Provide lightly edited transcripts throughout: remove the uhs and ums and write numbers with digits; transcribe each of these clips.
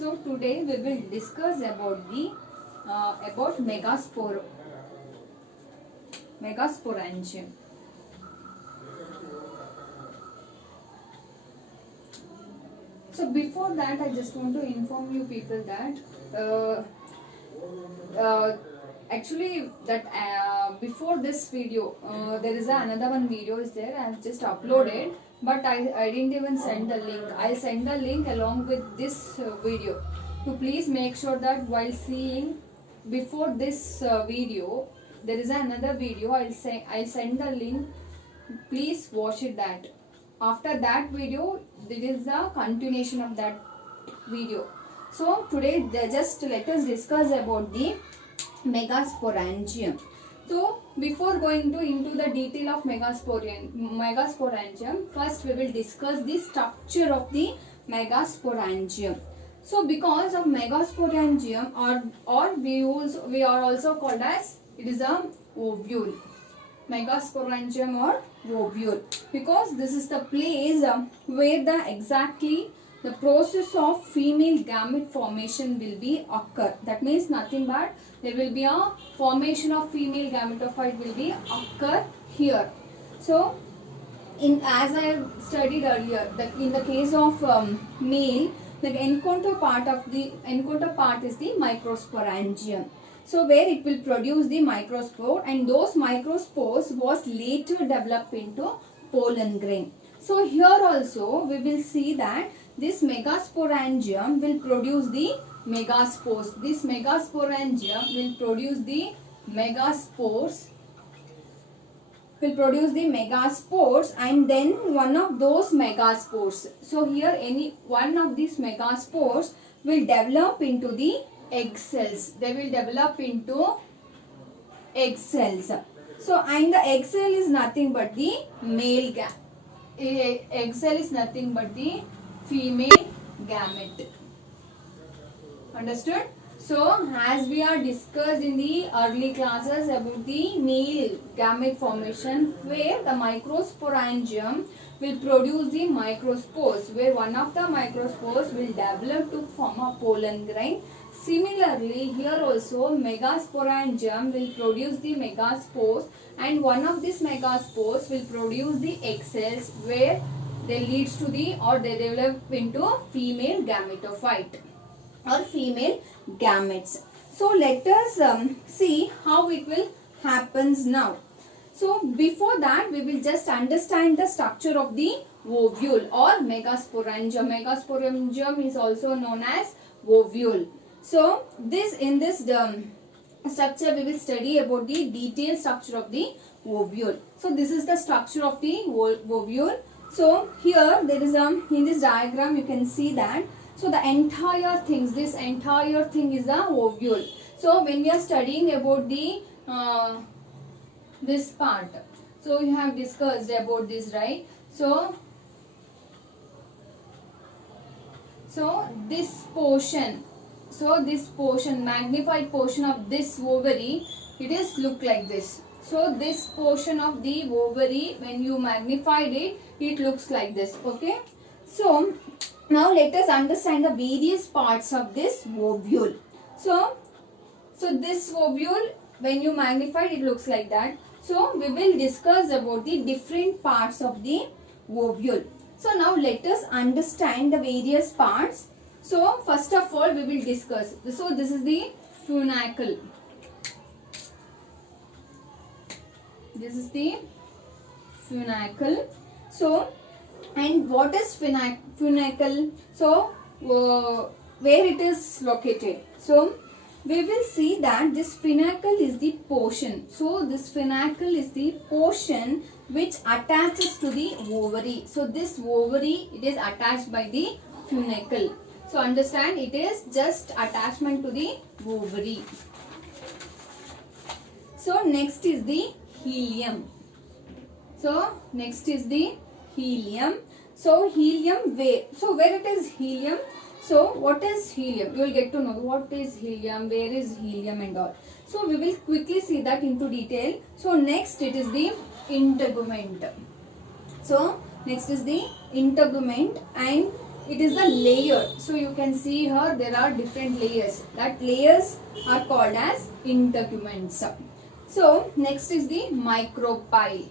So today we will discuss about the about megasporangium. So before that, I just want to inform you people that actually that before this video there is another one video is there. I have just uploaded, but I didn't even send the link. I'll send the link along with this video. So please make sure that while seeing before this video there is another video. I'll send the link. Please watch it that. After that video, this is the continuation of that video. So today just let us discuss about the megasporangium. So before going into the detail of megasporangium, first we will discuss the structure of the megasporangium. So because of megasporangium or we are also called as it is a ovule. Megasporangium or ovule, because this is the place where the process of female gamete formation will be occur. That means nothing but there will be a formation of female gametophyte will be occur here. So as I have studied earlier, that in the case of male, the encounter part is the microsporangium. So where it will produce the microspore, and those microspores was later developed into pollen grain. So here also we will see that this megasporangium will produce the megaspores. This megasporangium will produce the megaspores. And then one of those megaspores. So here any one of these megaspores will develop into the egg cells. They will develop into egg cells. So and the egg cell is nothing but the male egg cell is nothing but the female gamete. Understood? So as we are discussed in the early classes about the male gamete formation, where the microsporangium will produce the microspores, where one of the microspores will develop to form a pollen grain. Similarly, here also megasporangium will produce the megaspores, and one of these megaspores will produce the egg cells, where they leads to the or they develop into female gametophyte or female gametes. So let us see how it will happens now. So before that, we will just understand the structure of the ovule or megasporangium. Megasporangium is also known as ovule. So in this structure we will study about the detailed structure of the ovule. So this is the structure of the ovule. So here there is in this diagram you can see that. So the entire thing is the ovule. So when we are studying about the this part, so you have discussed about this, right? So this portion, magnified portion of this ovary, it is look like this. So this portion of the ovary, when you magnified it, it looks like this. Okay. So now let us understand the various parts of this ovule. So this ovule, when you magnify it, looks like that. So we will discuss about the different parts of the ovule. So now let us understand the various parts. So first of all we will discuss. So this is the funicle. This is the funicle. So and what is funicle? So where it is located? So we will see that this funicle is the portion. So this funicle is the portion which attaches to the ovary. So this ovary, it is attached by the funicle. So understand, it is just attachment to the ovary. So next is the helium. So next is the helium. So helium, where it is helium? So what is helium? You will get to know what is helium, where is helium and all. So we will quickly see that into detail. So next it is the integument. So next is the integument, and it is the layer. So you can see here there are different layers. That layers are called as integuments. So next is the micropyle.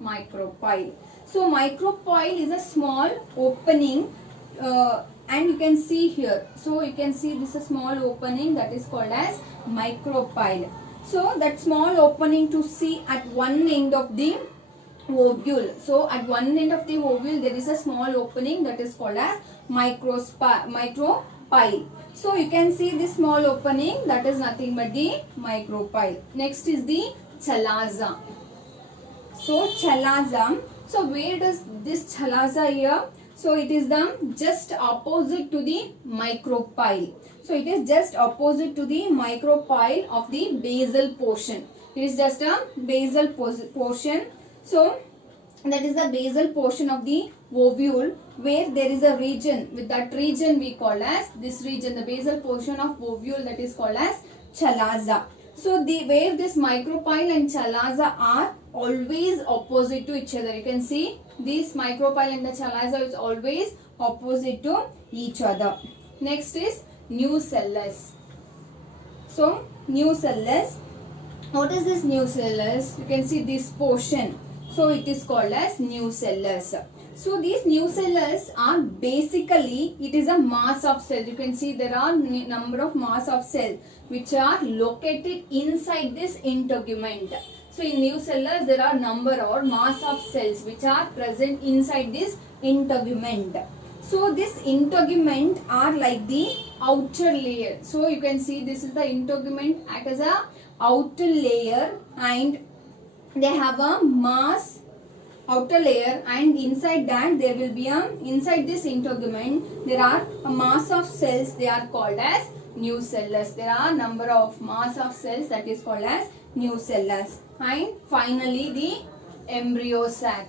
Micropyle. So micropyle is a small opening and you can see here. So you can see this is a small opening that is called as micropyle. So that small opening to see at one end of the ovule. So at one end of the ovule there is a small opening that is called as micropyle. So you can see this small opening, that is nothing but the micropyle. Next is the chalaza. So chalaza. So where does this chalaza here? So it is the just opposite to the micropyle. So it is just opposite to the micropyle of the basal portion. It is just a basal portion. So that is the basal portion of the ovule where there is a region. With that region we call as this region, the basal portion of ovule, that is called as chalaza. So where this micropyle and chalaza are always opposite to each other. You can see this micropyle and the chalaza is always opposite to each other. Next is nucellus. So nucellus. What is this nucellus? You can see this portion. So it is called as nucellus. So these nucellus are basically, it is a mass of cells. You can see there are number of mass of cells which are located inside this integument. So in nucellus there are number or mass of cells which are present inside this integument. So this integument are like the outer layer. So you can see this is the integument act as a outer layer, and they have a mass outer layer, and inside that there will be inside this integument there are a mass of cells, they are called as nucellus. There are number of mass of cells, that is called as nucellus. And finally the embryo sac.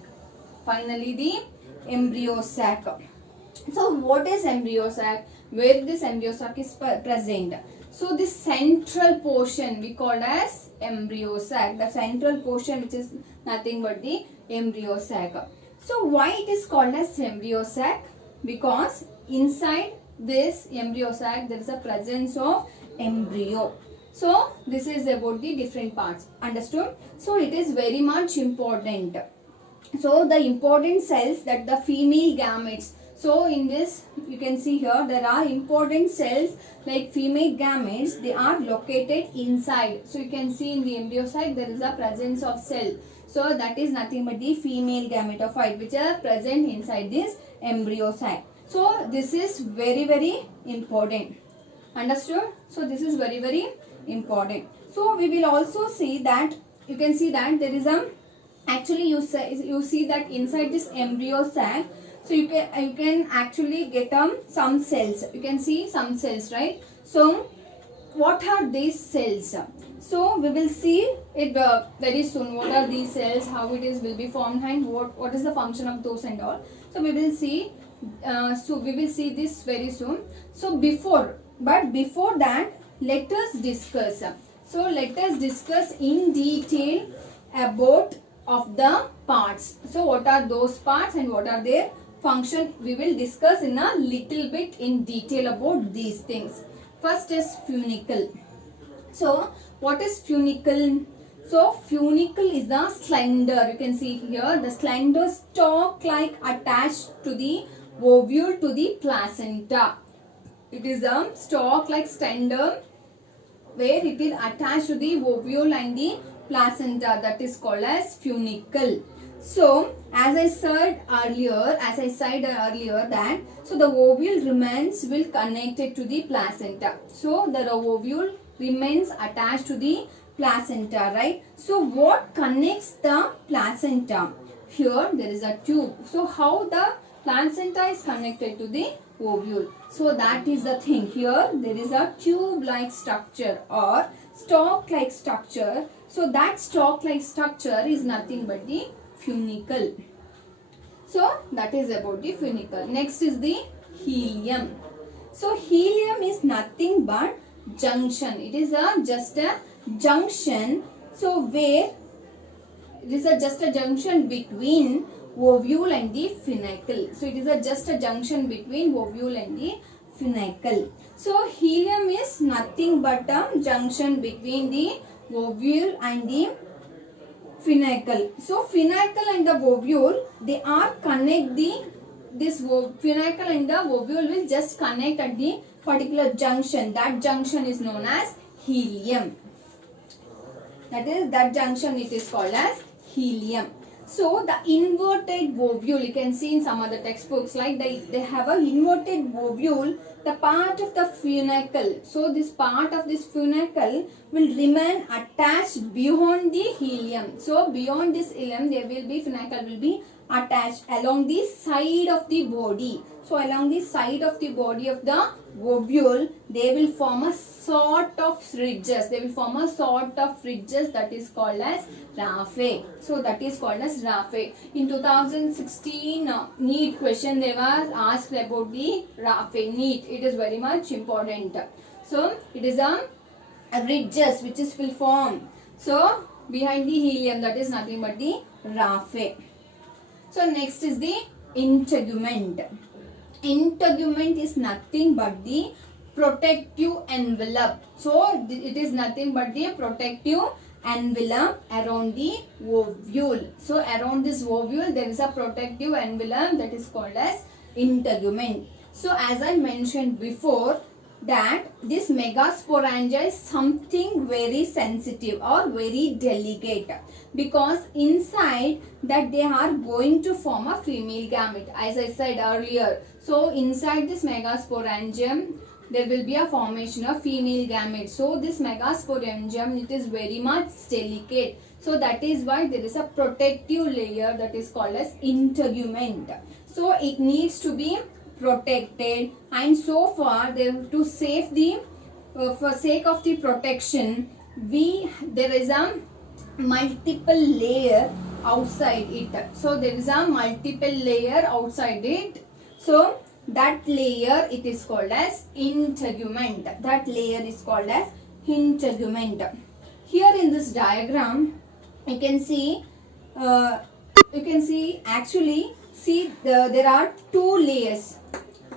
So what is embryo sac? Where this embryo sac is present? So this central portion we call as embryo sac. The central portion which is nothing but the embryo sac. So why it is called as embryo sac? Because inside this embryo sac there is a presence of embryo. So this is about the different parts. Understood? So it is very much important. So the important cells that the female gametes. So in this you can see here there are important cells like female gametes, they are located inside. So you can see in the embryo sac there is a presence of cell. So that is nothing but the female gametophyte which are present inside this embryo sac. So this is very very important. Understood? So this is very very important. So we will also see that you can see that there is a actually you see that inside this embryo sac. So you can actually get some cells. You can see some cells, right? So what are these cells? So we will see it very soon. What are these cells? How it is will be formed and what is the function of those and all. So we will see. So we will see this very soon. So before that, let us discuss. So let us discuss in detail about of the parts. So what are those parts and what are their function? We will discuss in a little bit in detail about these things. First is funicle. So what is funicle? So funicle is the slender, you can see here, the slender stalk like attached to the ovule to the placenta. It is a stalk like slender where it is attached to the ovule and the placenta, that is called as funicle. So as I said earlier that so the ovule will connected to the placenta. So the ovule remains attached to the placenta, right? So what connects the placenta? Here there is a tube. So how the placenta is connected to the ovule? So that is the thing. Here there is a tube like structure or stalk like structure. So that stalk like structure is nothing but the funicle. So that is about the funicle. Next is the helium. So helium is nothing but junction. It is just a junction. So where it is just a junction between ovule and the funicle. So it is just a junction between ovule and the funicle. So helium is nothing but a junction between the ovule and the funicle. So funicle and the ovule, they are connect this funicle and the ovule will just connect at the particular junction. That junction is known as helium. That junction it is called as helium. So the inverted ovule, you can see in some other textbooks, like they have an inverted ovule, the part of the funicle. So this part of this funicle will remain attached beyond the helium. So beyond this helium, there will be funicle will be attached along the side of the body. So along the side of the body of the ovule, they will form a sort of ridges. They will form a sort of ridges that is called as raphe. So that is called as raphe. In 2016 NEET question, they were asked about the raphe. NEET. It is very much important. So it is a ridges which is will form. So behind the helium, that is nothing but the raphe. So next is the integument. Integument is nothing but the protective envelope. So it is nothing but the protective envelope around the ovule. So around this ovule there is a protective envelope that is called as integument. So as I mentioned before, that this megasporangia is something very sensitive or very delicate, because inside that they are going to form a female gamete, as I said earlier. So inside this megasporangium there will be a formation of female gamete. So this megasporangium, it is very much delicate. So that is why there is a protective layer that is called as integument. So it needs to be protected, and so far to save the for sake of the protection, there is a multiple layer outside it. So there is a multiple layer outside it. So that layer it is called as integument. That layer is called as integument. Here in this diagram you can see actually there are two layers.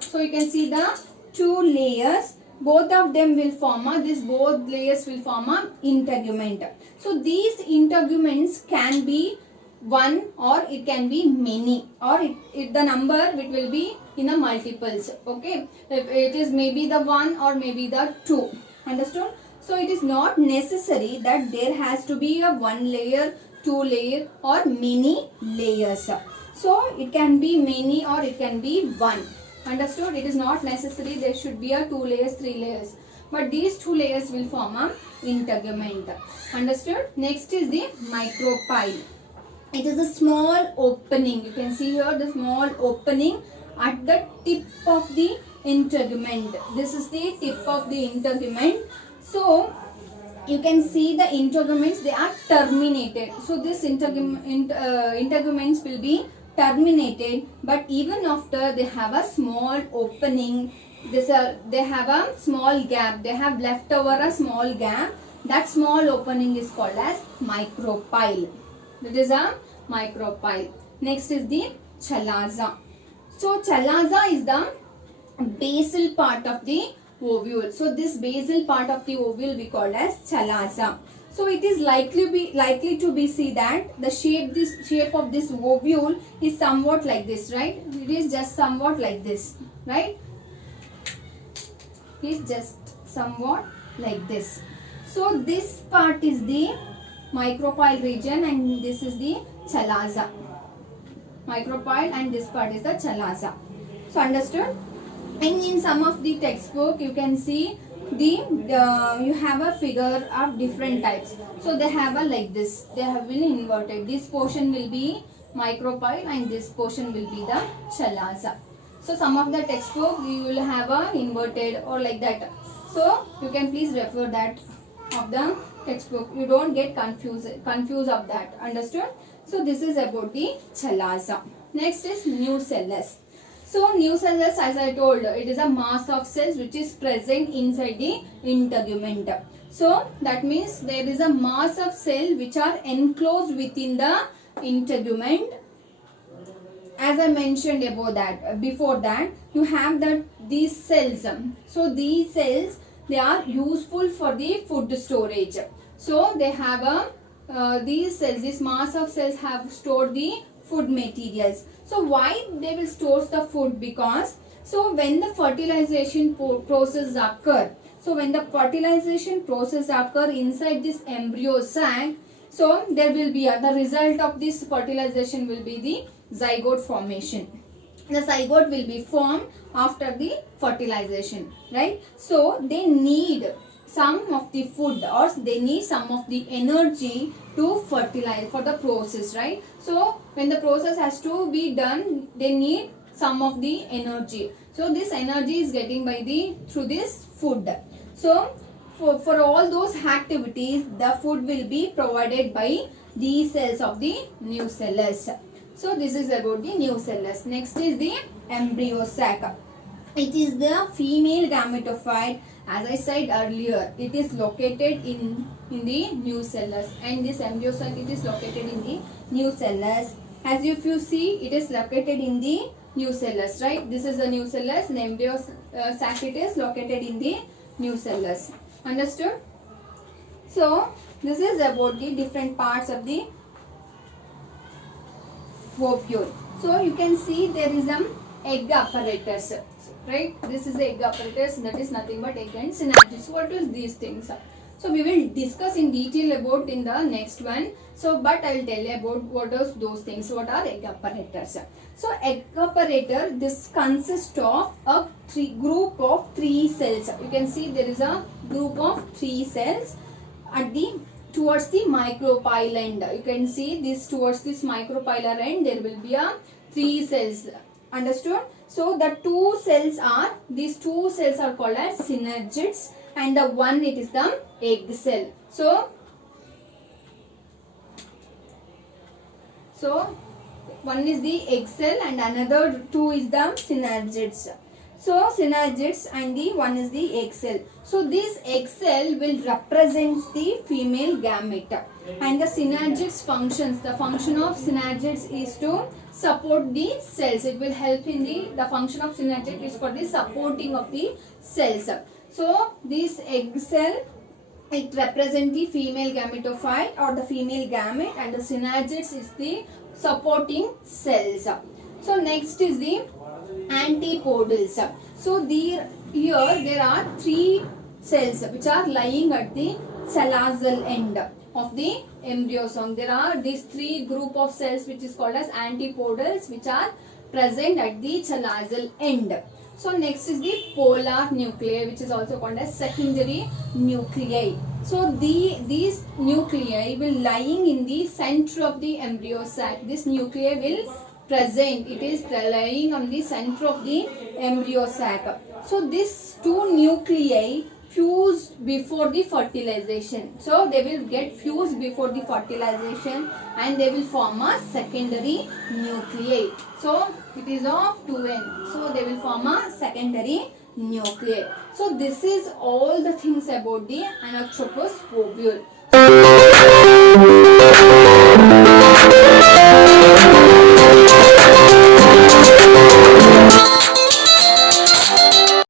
So you can see the two layers, both of them will form both layers will form a integument. So these integuments can be one or it can be many, or the number it will be in the multiples. Okay, if it is maybe the one or maybe the two. Understood? So it is not necessary that there has to be a one layer, two layer or many layers. So it can be many or it can be one. Understood? It is not necessary there should be a 2 layers, 3 layers. But these 2 layers will form a integument. Understood? Next is the micropyle. It is a small opening. You can see here the small opening at the tip of the integument. This is the tip of the integument. So you can see the integuments, they are terminated. So this integuments will be terminated, but even after they have a small opening, they have a small gap, they have left over a small gap. That small opening is called as micropyle. That is a micropyle. Next is the chalaza. So chalaza is the basal part of the ovule. So this basal part of the ovule we call as chalaza. So it is likely to be see that the shape of this ovule is somewhat like this, right? It is just somewhat like this, right? It is just somewhat like this. So this part is the micropyle region and this is the chalaza. Micropyle and this part is the chalaza. So understood? And in some of the textbook you can see you have a figure of different types. So they have a like this. They have been inverted. This portion will be micropyle and this portion will be the chalaza. So some of the textbook you will have a inverted or like that. So you can please refer that of the textbook. You don't get confused of that. Understood? So this is about the chalaza. Next is nucellus. So nucellus, as I told, it is a mass of cells which is present inside the integument. So that means there is a mass of cells which are enclosed within the integument. as I mentioned about that, before that, you have that these cells. So these cells, they are useful for the food storage. So they have a these cells, this mass of cells have stored the food materials. So why they will store the food? Because so when the fertilization process occur, so when the fertilization process occur inside this embryo sac, so there will be the result of this fertilization will be the zygote formation. The zygote will be formed after the fertilization, right? So they need some of the food, or they need some of the energy to fertilize for the process, right? So when the process has to be done, they need some of the energy. So this energy is getting by the through this food. So for all those activities, the food will be provided by these cells of the nucellus. So this is about the nucellus. Next is the embryo sac. It is the female gametophyte. As I said earlier, it is located in the nucellus, and this embryo sac, it is located in the nucellus. As if you see, it is located in the nucellus, right? This is the nucellus, and embryo sac, it is located in the nucellus. Understood? So this is about the different parts of the ovule. So you can see there is an egg apparatus, right? This is the egg apparatus, that is nothing but egg and synages. What is these things? So we will discuss in detail about in the next one. So but I will tell you about what are those things. What are egg apparatus? So egg apparatus, this consists of a group of 3 cells. You can see there is a group of 3 cells at the towards the micropyle end. You can see this towards this micropylar end, there will be a 3 cells. Understood? So the these two cells are called as synergids, and the one, it is the egg cell. So one is the egg cell and another 2 is the synergids. So synergids and the one is the egg cell. So this egg cell will represent the female gamete, and the synergids functions. The function of synergids is to support the cells. It will help in the function of synergid is for the supporting of the cells. So this egg cell, it represents the female gametophyte or the female gamete, and the synergids is the supporting cells. So next is the antipodals. So here there are 3 cells which are lying at the chalazal end of the embryosome. There are these 3 group of cells which is called as antipodals, which are present at the chalazal end. So next is the polar nuclei, which is also called as secondary nuclei. So these nuclei will lying in the center of the embryo sac. This nuclei will present, it is lying on the center of the embryo sac. So these 2 nuclei fused before the fertilization. So they will get fused before the fertilization, and they will form a secondary nuclei. So it is of 2 ends. So they will form a secondary nuclei. So this is all the things about the Anatropous ovule.